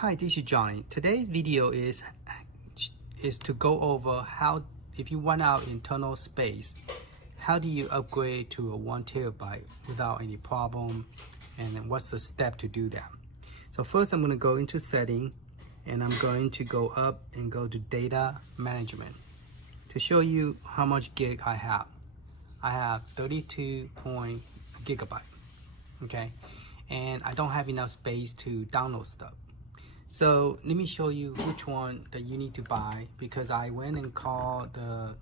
Hi, this is Johnny. Today's video is to go over how, if you run out internal space, how do you upgrade to a 1 terabyte without any problem, and then what's the step to do that. So first I'm going to go into setting, and I'm going to go up and go to data management to show you how much gig I have. I have 32 gigabyte, okay, and I don't have enough space to download stuff. So let me show you which one that you need to buy, because I went and called the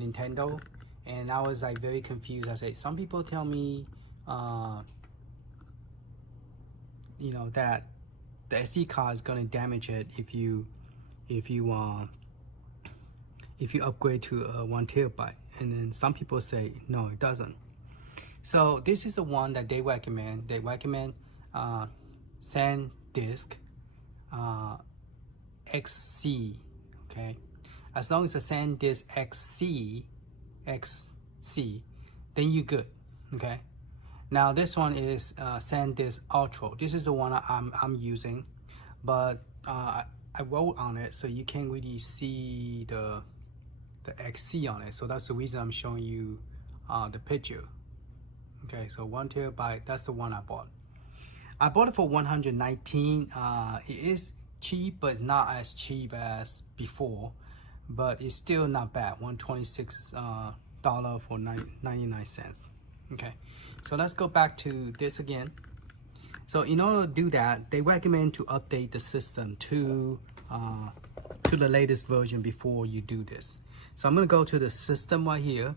Nintendo and I was like very confused. I said, some people tell me you know, that the SD card is going to damage it if you upgrade to a 1 terabyte, and then some people say no, it doesn't. So this is the one that they recommend. They recommend Sandisk XC, okay? As long as it's a Sandisk XC, then you're good, okay? Now this one is Sandisk Ultra. This is the one I'm using, but I wrote on it so you can't really see the XC on it. So that's the reason I'm showing you the picture. Okay, so 1 terabyte, that's the one I bought. I bought it for $119. It is cheap, but it's not as cheap as before, but it's still not bad. $126 for 99 cents. Okay, so let's go back to this again. So in order to do that, they recommend to update the system to the latest version before you do this. So I'm going to go to the system right here.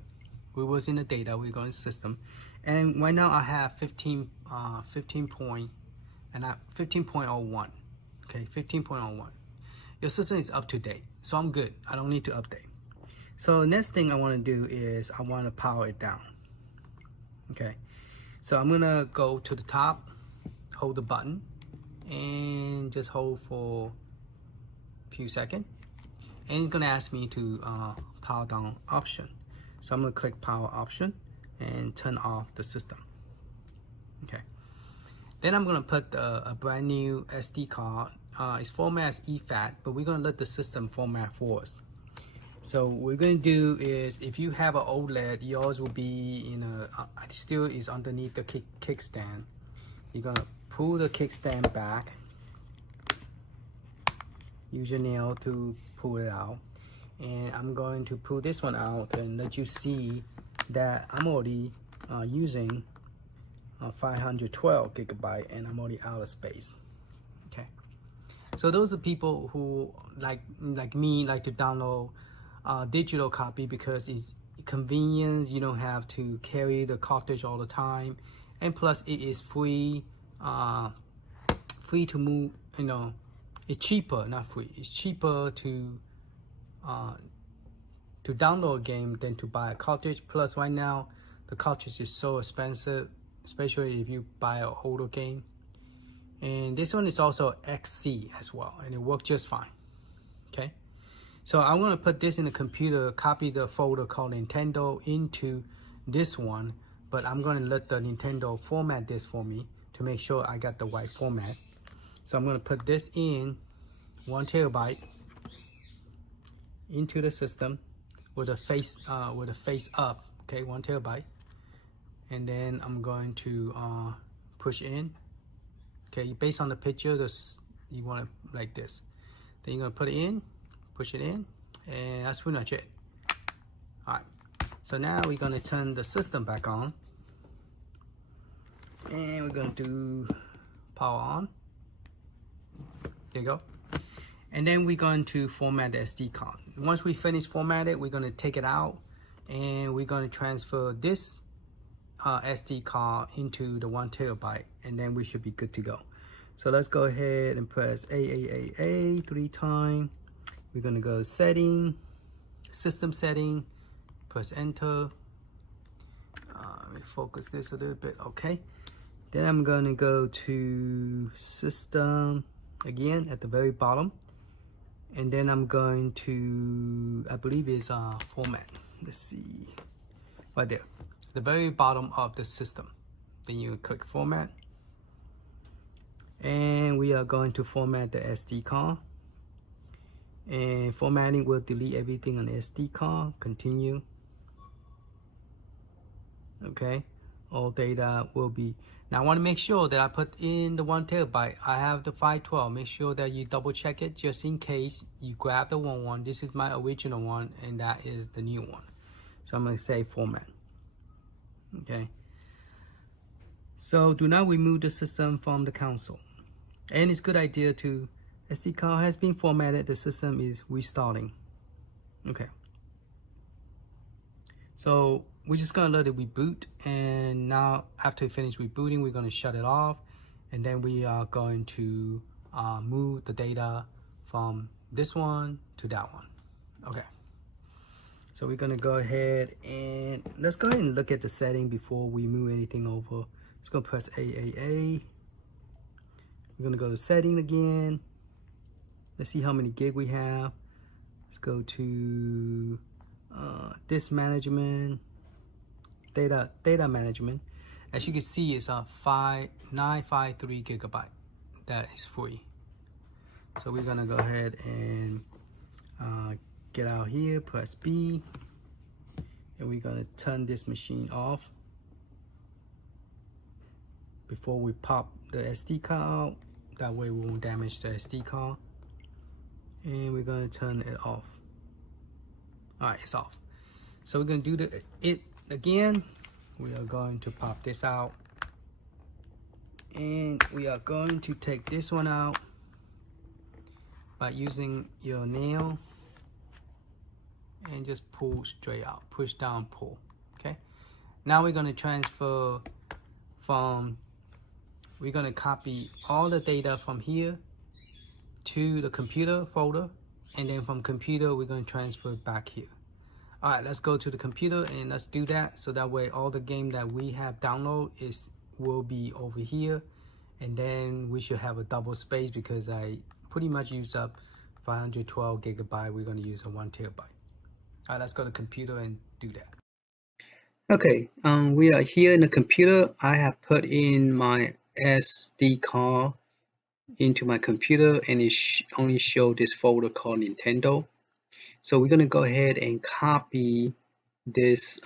We was in the data, we're going to system, and right now I have 15.01. Okay, 15.01. Your system is up to date, so I'm good. I don't need to update. So next thing I want to do is I want to power it down. Okay, so I'm gonna go to the top, hold the button, and just hold for a few seconds, and it's gonna ask me to power down option. So I'm gonna click power option and turn off the system. Okay, then I'm gonna put a brand new SD card. It's format as EFAT, but we're gonna let the system format for us. So what we're gonna do is, if you have an OLED, yours will be in a still is underneath the kickstand. You're gonna pull the kickstand back. Use your nail to pull it out, and I'm going to pull this one out and let you see that I'm already using 512 gigabyte, and I'm already out of space. Okay, so those are people who like me like to download digital copy because it's convenience. You don't have to carry the cartridge all the time, and plus it is free to move. You know, it's cheaper, not free. It's cheaper to download a game than to buy a cartridge. Plus right now the cartridge is so expensive, especially if you buy an older game. And this one is also XC as well, and it works just fine. Okay, so I want to put this in the computer, copy the folder called Nintendo into this one, but I'm going to let the Nintendo format this for me to make sure I got the right format. So I'm going to put this in 1 terabyte into the system with a face up. Okay, 1 terabyte, and then I'm going to push in. Okay, based on the picture, you want it like this. Then you're gonna put it in, push it in, and that's pretty much it. All right, so now we're gonna turn the system back on, and we're gonna do power on. There you go. And then we're going to format the SD card. Once we finish format it, we're gonna take it out, and we're gonna transfer this SD card into the 1 terabyte, and then we should be good to go. So let's go ahead and press A 3 times. We're gonna go setting, system setting, press enter. Let me focus this a little bit. Okay, then I'm gonna go to system again at the very bottom, and then I'm going to, I believe it's format. Let's see, right there, the very bottom of the system. Then you click format, And we are going to format the SD card. And formatting will delete everything on the SD card. Continue. Okay, all data will be. Now I want to make sure that I put in the 1 terabyte. I have the 512. Make sure that you double check it just in case you grab the wrong one. This is my original one, and that is the new one. So I'm going to say format. Okay. So do not remove the system from the console. And it's a good idea to, SD card has been formatted, the system is restarting. Okay. So we're just gonna let it reboot, and now after we finish rebooting, we're gonna shut it off, and then we are going to move the data from this one to that one. Okay. So we're gonna go ahead and let's go ahead and look at the setting before we move anything over. Just gonna press AAA. We're gonna go to setting again. Let's see how many gig we have. Let's go to disk management, data management. As you can see, it's a 953 gigabyte. That is free. So we're gonna go ahead and get out here, press B, and we're gonna turn this machine off before we pop the SD card out. That way we won't damage the SD card. And we're gonna turn it off. All right, it's off. So we're gonna do it again. We are going to pop this out, and we are going to take this one out by using your nail and just pull straight out, push down, pull. Okay. Now we're gonna transfer from. We're gonna copy all the data from here to the computer folder, and then from computer we're going to transfer back here. All right, let's go to the computer and let's do that, so that way all the game that we have download will be over here, and then we should have a double space because I pretty much use up 512 gigabyte. We're going to use a 1 terabyte. All right, let's go to computer and do that. Okay, we are here in the computer. I have put in my SD card into my computer, and it only showed this folder called Nintendo. So we're going to go ahead and copy this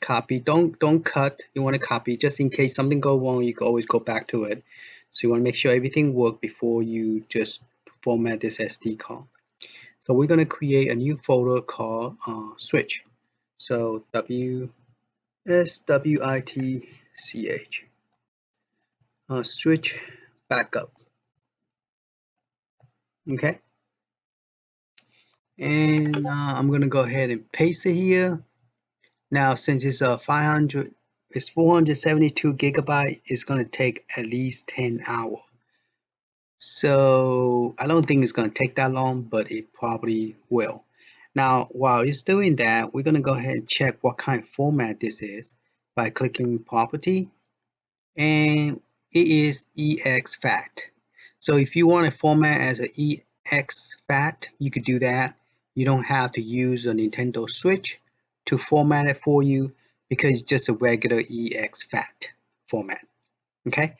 copy. Don't cut. You want to copy just in case something go wrong. You can always go back to it. So you want to make sure everything works before you just format this SD card. So we're going to create a new folder called switch. So SWITCH switch backup. Okay. And I'm going to go ahead and paste it here. Now, since it's a 472 gigabyte, it's going to take at least 10 hours. So I don't think it's going to take that long, but it probably will. Now, while it's doing that, we're going to go ahead and check what kind of format this is by clicking property, and it is exFAT. So if you want to format as an exFAT, you could do that. You don't have to use a Nintendo Switch to format it for you because it's just a regular exFAT format. Okay,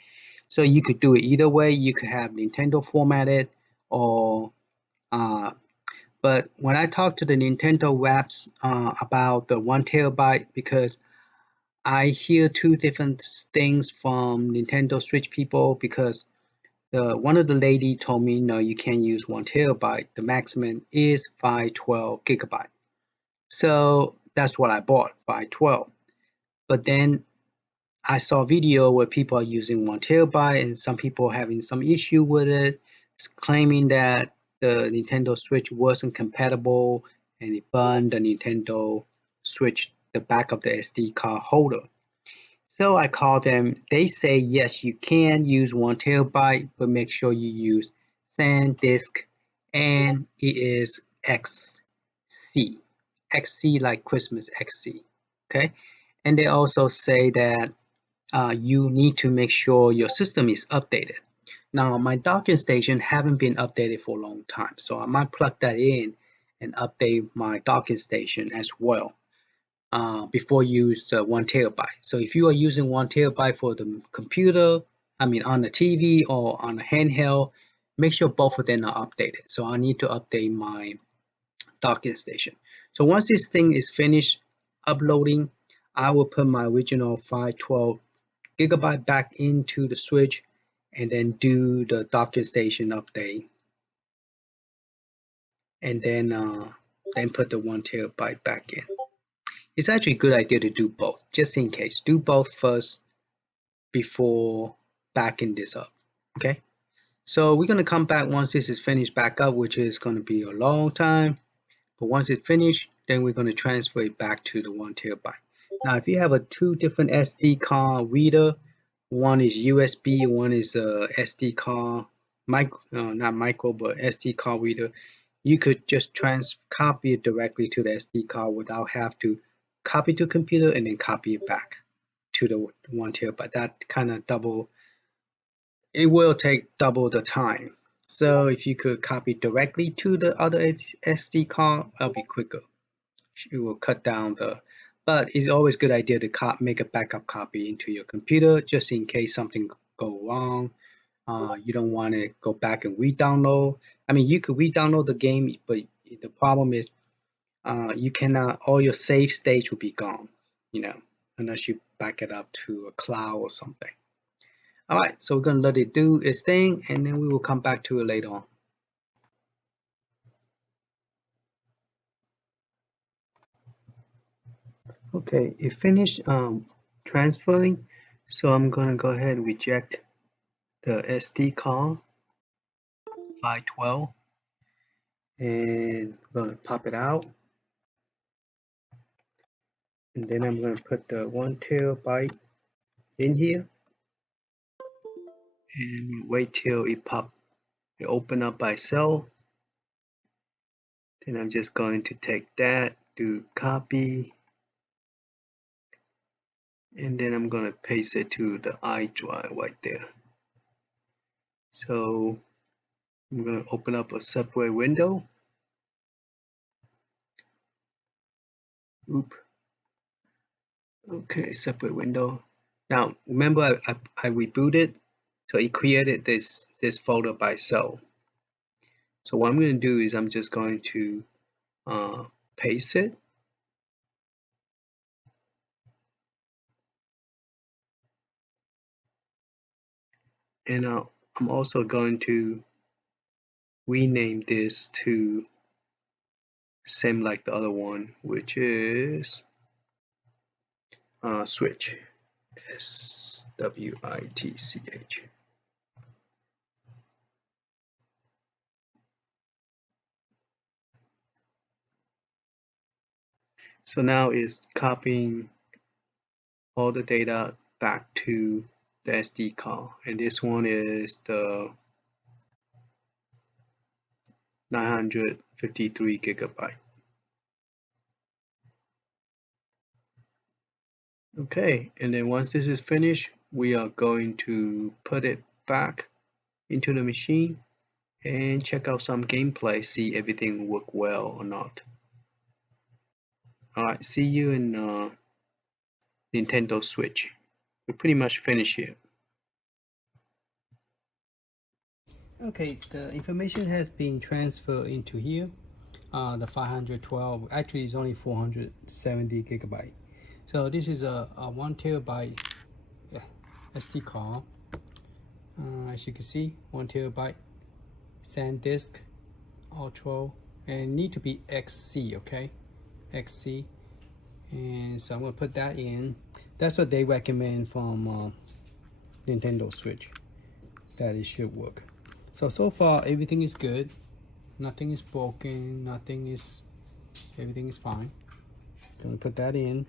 so you could do it either way. You could have Nintendo formatted, or but when I talk to the Nintendo reps about the 1 terabyte, because I hear two different things from Nintendo Switch people, because one of the lady told me, no, you can't use 1 terabyte. The maximum is 512 gigabyte. So that's what I bought, 512. But then I saw a video where people are using 1 terabyte, and some people are having some issue with it, claiming that the Nintendo Switch wasn't compatible and it burned the Nintendo Switch, the back of the SD card holder. So I called them. They say yes, you can use 1 terabyte, but make sure you use Sandisk, and it is XC. XC like Christmas XC. Okay, and they also say that you need to make sure your system is updated. Now my docking station haven't been updated for a long time, so I might plug that in and update my docking station as well before you use 1 terabyte. So if you are using 1 terabyte for the computer, on the TV or on a handheld, make sure both of them are updated. So I need to update my docking station. So once this thing is finished uploading, I will put my original 512 gigabyte back into the switch and then do the docking station update, and then put the 1 terabyte back in. It's actually a good idea to do both, just in case. Do both first before backing this up. Okay, so we're going to come back once this is finished back up, which is going to be a long time. But once it's finished, then we're going to transfer it back to the 1 terabyte. Now, if you have two different SD card reader, one is USB, one is a SD card, not micro, but SD card reader, you could just copy it directly to the SD card without have to copy to computer and then copy it back to the 1 terabyte. That kind of it will take double the time. So if you could copy directly to the other SD card, that'll be quicker. It will cut down but it's always a good idea to make a backup copy into your computer just in case something go wrong. You don't want to go back and re-download. You could re-download the game, but the problem is you cannot, all your save state will be gone, unless you back it up to a cloud or something. All right, so we're going to let it do its thing, and then we will come back to it later on. Okay, it finished transferring, so I'm going to go ahead and reject the SD card 512, and I'm going to pop it out, and then I'm going to put the 1 terabyte in here and wait till it open up by itself. Then I'm just going to take that, do copy, and then I'm going to paste it to the iDrive right there. So I'm going to open up a separate window. Okay, separate window. Now remember I rebooted, so it created this folder by itself. So what I'm going to do is I'm just going to paste it, and I'm also going to rename this to same like the other one, which is switch, SWITCH. So now it's copying all the data back to the SD card, and this one is the 953 gigabyte. Okay, and then once this is finished, we are going to put it back into the machine and check out some gameplay, see everything work well or not. Alright, see you in Nintendo Switch. We're pretty much finished here. Okay, the information has been transferred into here. The 512 actually is only 470 gigabyte. So this is a 1 terabyte SD card. As you can see, 1 terabyte Sandisk Ultra, and need to be XC, okay? XC. And so I'm gonna put that in. That's what they recommend from Nintendo Switch, that it should work. So far everything is good, nothing is broken, everything is fine. Gonna put that in,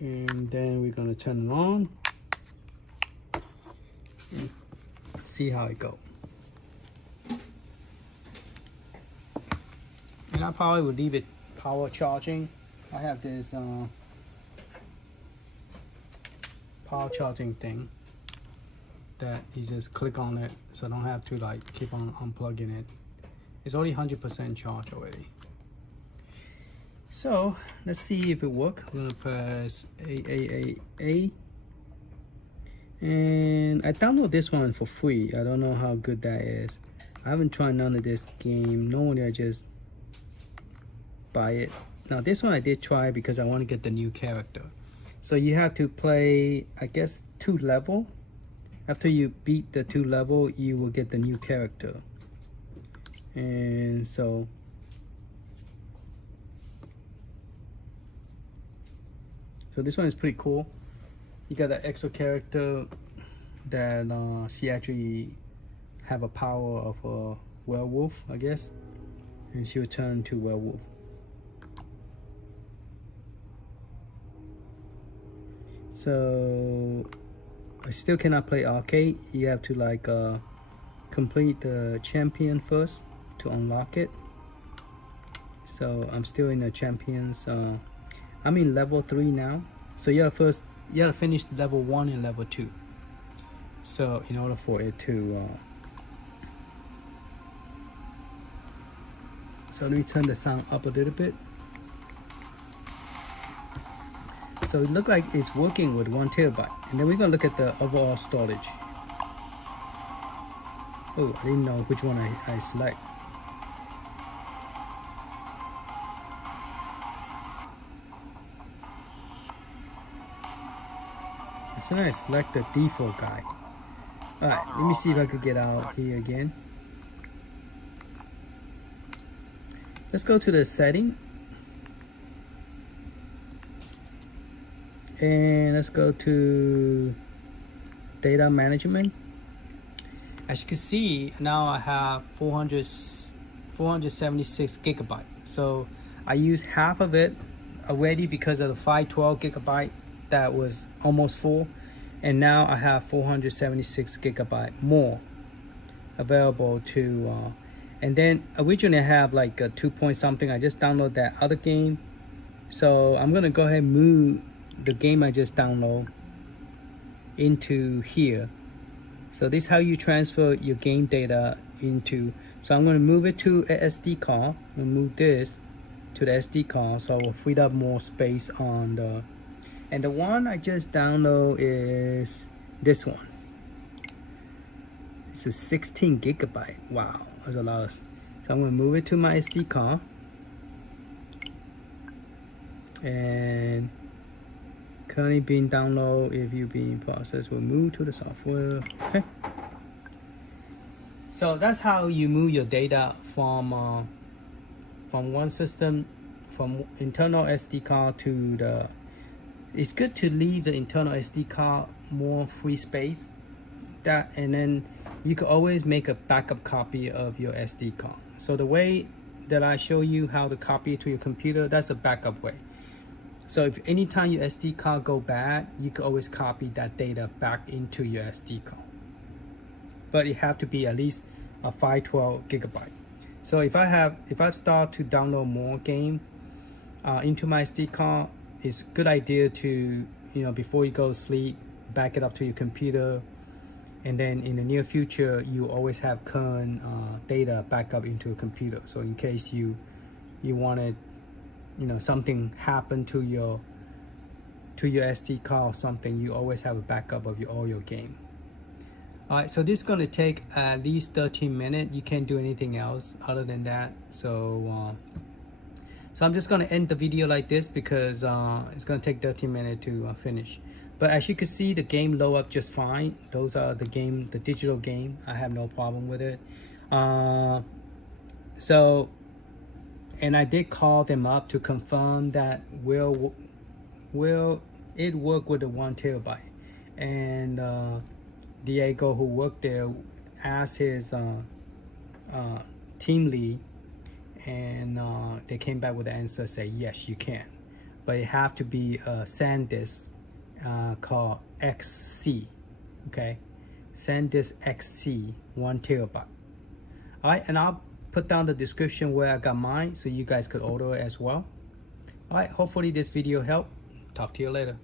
and then we're gonna turn it on and see how it goes. And I probably would leave it power charging. I have this power charging thing that you just click on it, so I don't have to like keep on unplugging it. It's already 100% charged already. So let's see if it works. I'm gonna press A. And I downloaded this one for free. I don't know how good that is. I haven't tried none of this game. Normally I just buy it. Now this one I did try because I want to get the new character. So you have to play, I guess, 2 level. After you beat the 2 level, you will get the new character. And so this one is pretty cool. You got the extra character that she actually have a power of a werewolf, I guess, and she will turn to werewolf. So I still cannot play arcade. You have to like complete the champion first to unlock it. So I'm still in the champions. I'm in level 3 now. So you gotta finish level 1 and level 2. So in order for it to so let me turn the sound up a little bit. So it looks like it's working with 1 terabyte. And then we're gonna look at the overall storage. Oh, I didn't know which one I select. So I select the default guy. Alright, let me see if I could get out here again. Let's go to the setting. And let's go to data management. As you can see, now I have 476 gigabyte. So I used half of it already because of the 512 gigabyte that was almost full. And now I have 476 gigabyte more available to and then originally I have like a 2 point something. I just downloaded that other game. So I'm gonna go ahead and move the game I just downloaded into here. So this is how you transfer your game data into. So I'm gonna move it to a SD card. I'm gonna move this to the SD card so I will free up more space on the. And the one I just downloaded is this one. It's a 16 gigabyte. Wow, that's a lot of. So I'm gonna move it to my SD card. And currently being downloaded. If you're being processed, will move to the software. Okay. So that's how you move your data from one system, from internal SD card to the. It's good to leave the internal SD card more free space. That, and then you can always make a backup copy of your SD card. So the way that I show you how to copy it to your computer, that's a backup way. So if anytime your SD card go bad, you can always copy that data back into your SD card. But it have to be at least a 512 gigabyte. So if I start to download more game into my SD card, it's a good idea to, before you go to sleep, back it up to your computer. And then in the near future, you always have current data back up into a computer. So in case you wanted, something happened to your SD card or something, you always have a backup of all your game. All right, so this is going to take at least 13 minutes. You can't do anything else other than that. So I'm just going to end the video like this because it's going to take 13 minutes to finish. But as you can see, the game load up just fine. Those are the digital game. I have no problem with it. And I did call them up to confirm that will it work with the 1 terabyte. And Diego, who worked there, asked his team lead, and they came back with the answer, say yes, you can, but it have to be a Sandisk called XC, okay, Sandisk XC 1 terabyte. All right, and I'll put down the description where I got mine so you guys could order it as well. All right, hopefully this video helped. Talk to you later.